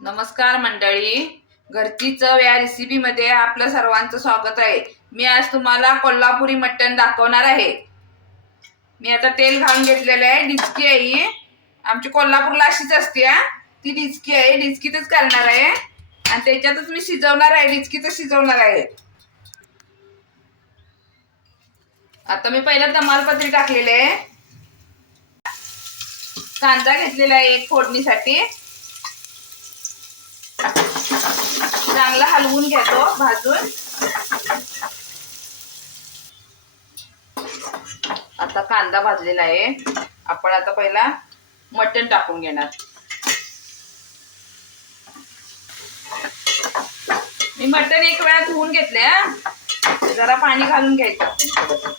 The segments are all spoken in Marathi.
नमस्कार मंडळी, घरची चव या रेसिपी मध्ये आपलं सर्वांचं स्वागत आहे। मी आज तुम्हाला कोल्हापुरी मटण दाखवणार आहे। मी आता तेल घालून घेतलेलं आहे। डिचकी आहे ही, आमची कोल्हापूरला अशीच असते। ती डिचकी आहे, डिचकीतच करणार आहे आणि त्याच्यातच मी शिजवणार आहे, डिचकीतच शिजवणार आहे। आता मी पहिला तमालपत्री टाकलेले आहे, कांदा घेतलेला आहे एक फोडणीसाठी, चांगला हलवून घेतो भाजून। आता कांदा भाजलेला आहे, आपण आता पहिला मटण टाकून घेणार। मी मटण एक वेळा धुवून घेतले, जरा पाणी घालून घ्यायचं,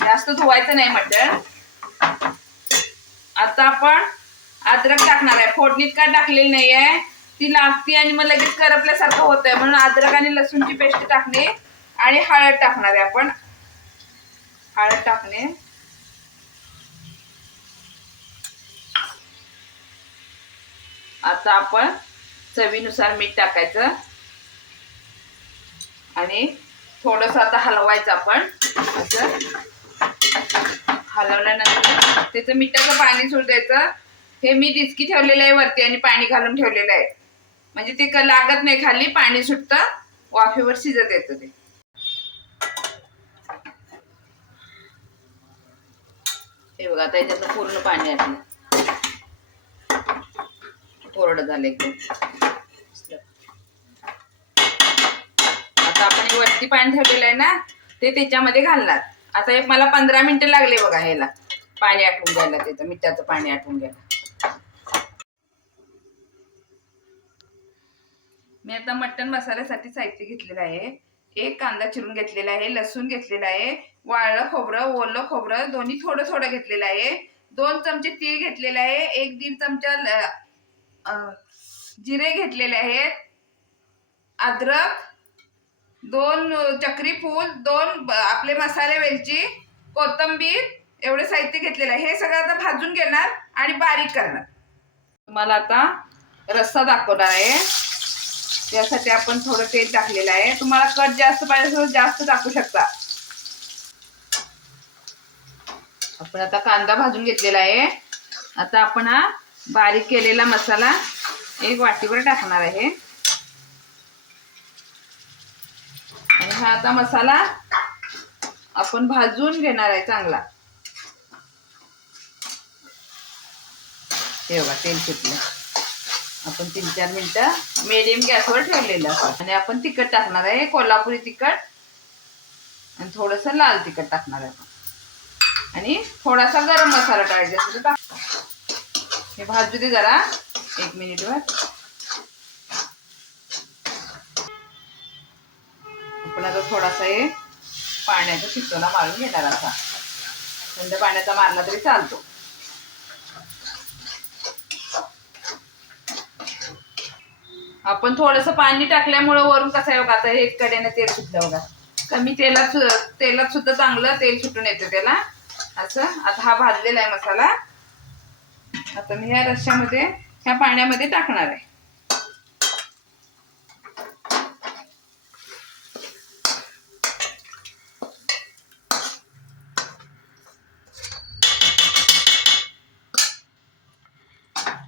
जास्त धुवायचं नाही मटण। आता आपण अद्रक टाकणार आहे, फोडणीत का टाकलेली नाहीये, ती लागते आणि मग लगेच करपल्यासारखं होतंय, म्हणून अद्रक आणि लसूणची पेस्ट टाकणे आणि हळद टाकणार आहे आपण। हळद टाकणे, आता आपण चवीनुसार मीठ टाकायचं आणि थोडंसं आता हलवायचं आपण। असं हलवल्यानंतर त्याचं मिठाचं पाणी सुटायचं। हे मी डिचकी ठेवलेलं आहे वरती आणि पाणी घालून ठेवलेलं आहे, म्हणजे ते लागत नाही, खाली पाणी सुटतं, वाफेवर शिजत येतं ते। हे बघा, आता याच्यातलं पूर्ण पाणी आलं, कोरडं झालं एकदम। आता आपण वरती पाणी ठेवलेलं आहे ना, ते त्याच्यामध्ये घालणार। आता एक मला 15 मिनिटं लागले बघा ह्याला पाणी आटवून घ्यायला, त्याचं मिठाचं पाणी आटवून घ्यायला। मी आता मटण मसाल्यासाठी साहित्य घेतलेलं आहे। एक कांदा चिरून घेतलेला आहे, लसूण घेतलेला आहे, वाळलं खोबरं, ओलं खोबरं दोन्ही थोडं थोडं घेतलेलं आहे, 2 चमचे तीळ घेतलेले आहे, 1-1.5 चमचा जिरे घेतलेले आहेत, अद्रक, 2 चक्री फूल, 2 आपले मसाले, वेलची, कोथिंबीर, एवढे साहित्य घेतलेलं आहे। हे सगळं आता भाजून घेणार आणि बारीक करणार। तुम्हाला आता रस्सा दाखवणार आहे, त्यासाठी आपण थोडं तेल टाकलेलं आहे। तुम्हाला कट जास्त पाहिजे असेल जास्त टाकू शकता। आपण आता कांदा भाजून घेतलेला आहे। आता आपण हा बारीक केलेला मसाला एक वाटीवर टाकणार आहे आणि हा आता मसाला आपण भाजून घेणार आहे चांगला। हे बघा, तेल सुटलं, आपण 3-4 मिनिटं मीडियम गॅसवर ठेवलेलं आणि आपण तिखट टाकणार आहे, कोल्हापुरी तिखट आणि थोडंसं लाल तिखट टाकणार आहे आपण आणि थोडासा गरम मसाला टाकायचा। हे भाजू दे जरा 1 मिनिटवर। आपण आता थोडासा हे पाण्याचा शितोडा मारून घेणार, असा थंड पाण्याचा मारला तरी चालतो। आपण थोडंसं पाणी टाकल्यामुळे वरून कसं आहे बघा, आता एक कडेने तेल सुटलं बघा, कमी तेलात सुद्धा चांगलं तेल सुटून येतं त्याला असं। आता हा भाजलेला आहे मसाला, आता मी ह्या रश्श्यामध्ये, ह्या पाण्यामध्ये टाकणार आहे।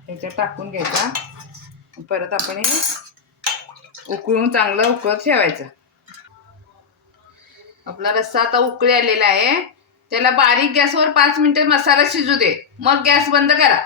ह्याच्यात टाकून घ्यायचा, परत आपण हे उकळून चांगलं उकळत ठेवायचं। आपला रस्सा आता उकळी आलेला आहे, त्याला बारीक गॅसवर 5 मिनिटं मसाला शिजू दे, मग गॅस बंद करा।